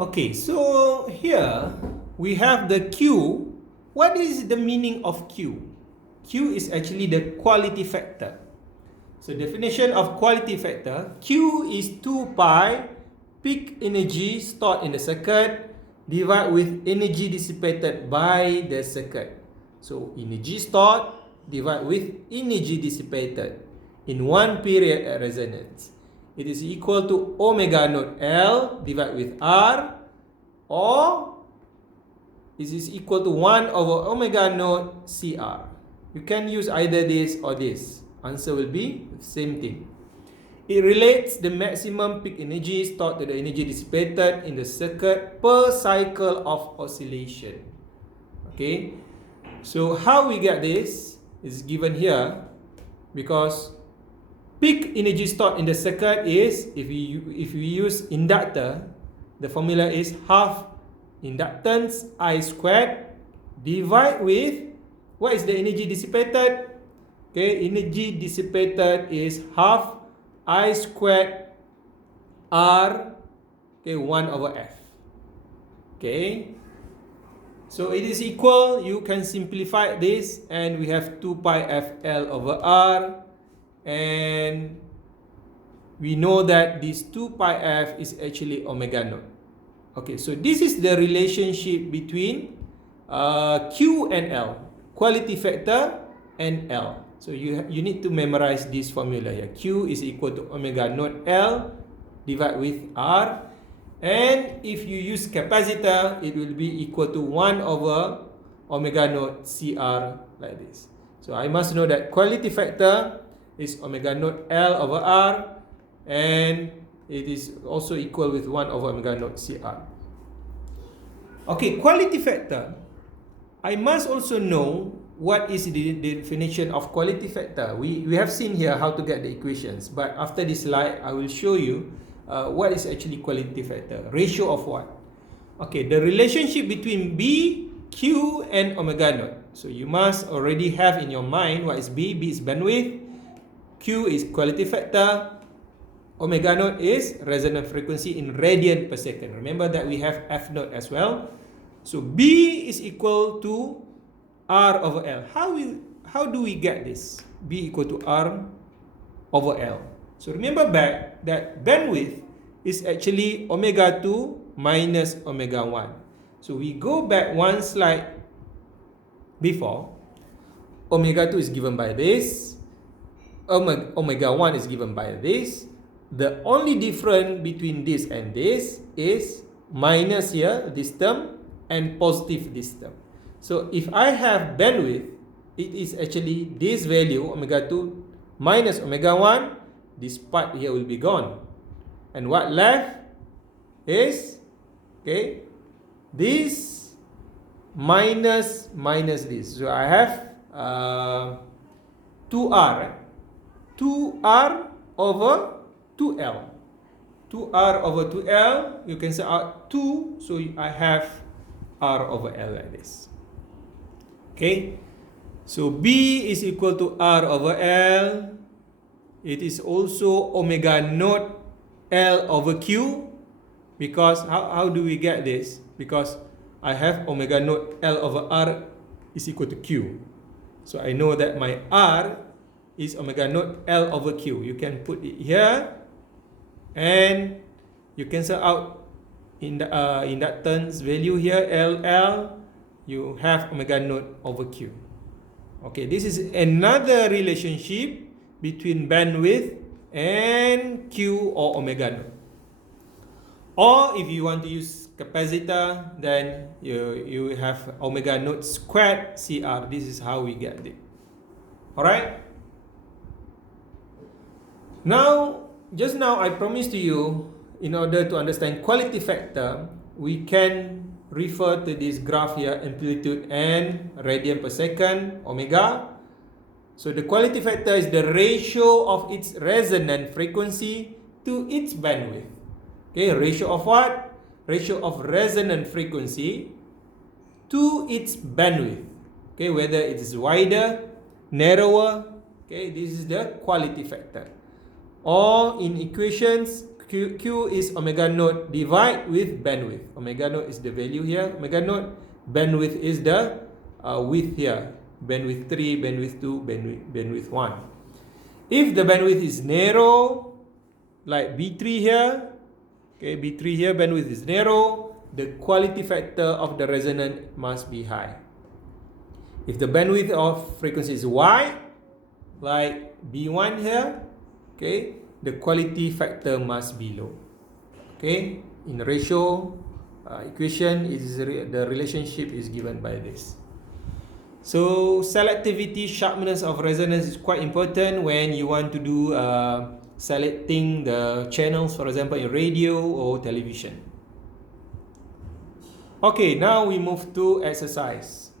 Okay, so here we have the Q. What is the meaning of Q? Q is actually the quality factor. So definition of quality factor, Q is 2 pi peak energy stored in the circuit divided with energy dissipated by the circuit. So energy stored divided with energy dissipated in one period at resonance. It is equal to omega naught L divided with R, or this is equal to 1 over omega naught CR. You can use either this or this. Answer will be the same thing. It relates the maximum peak energy stored to the energy dissipated in the circuit per cycle of oscillation. Okay, so how we get this is given here, because peak energy stored in the circuit is, if we use inductor, the formula is half inductance I squared divide with, what is the energy dissipated? Okay, energy dissipated is half I squared R, okay, 1 over F. Okay, so it is equal, you can simplify this, and we have 2 pi FL over R, and we know that this 2 pi F is actually omega naught. Okay, so this is the relationship between Q and L, quality factor and L. So you need to memorize this formula here. Q is equal to omega naught L divided with R, and if you use capacitor, it will be equal to 1 over omega naught CR, like this. So I must know that quality factor is omega naught L over R, and it is also equal with 1 over omega naught CR. Okay, quality factor. I must also know what is the definition of quality factor. We have seen here how to get the equations, but after this slide, I will show you what is actually quality factor. Ratio of what? Okay, the relationship between B, Q, and omega naught. So you must already have in your mind what is B. B is bandwidth, Q is quality factor, omega naught is resonant frequency in radian per second. Remember that we have F naught as well. So B is equal to R over L. How do we get this? B equal to R over L. So remember back that bandwidth is actually omega 2 minus omega 1. So we go back one slide before. Omega 2 is given by this. Omega 1 is given by this. The only difference between this and this is minus here, this term, and positive this term. So if I have bandwidth, it is actually this value, omega 2 minus omega 1, this part here will be gone. And what left is, okay, this minus this. So I have 2R, right? 2R over 2L. 2R over 2L, you cancel out 2, so I have R over L like this. Okay, so B is equal to R over L. It is also omega naught L over Q, because how do we get this? Because I have omega naught L over R is equal to Q. So I know that my R is omega naught L over Q. You can put it here, and you cancel out in the inductance value here, LL, you have omega naught over Q. Okay, this is another relationship between bandwidth and Q or omega naught. Or if you want to use capacitor, then you have omega naught squared CR. This is how we get it. Alright? Now, just now I promised to you, in order to understand quality factor, we can refer to this graph here, amplitude and radian per second, omega. So the quality factor is the ratio of its resonant frequency to its bandwidth. Okay, ratio of what? Ratio of resonant frequency to its bandwidth. Okay, whether it is wider, narrower. Okay, this is the quality factor. Or in equations, Q is omega naught divide with bandwidth. Omega naught is the value here. Omega naught, bandwidth is the width here. Bandwidth 3, bandwidth 2, bandwidth 1. If the bandwidth is narrow, like B3 here, okay, B3 here, bandwidth is narrow, the quality factor of the resonant must be high. If the bandwidth of frequency is wide, like B1 here, okay, the quality factor must be low. Okay, in ratio equation is the relationship is given by this. So selectivity, sharpness of resonance is quite important when you want to do selecting the channels, for example, in radio or television. Okay, now we move to exercise.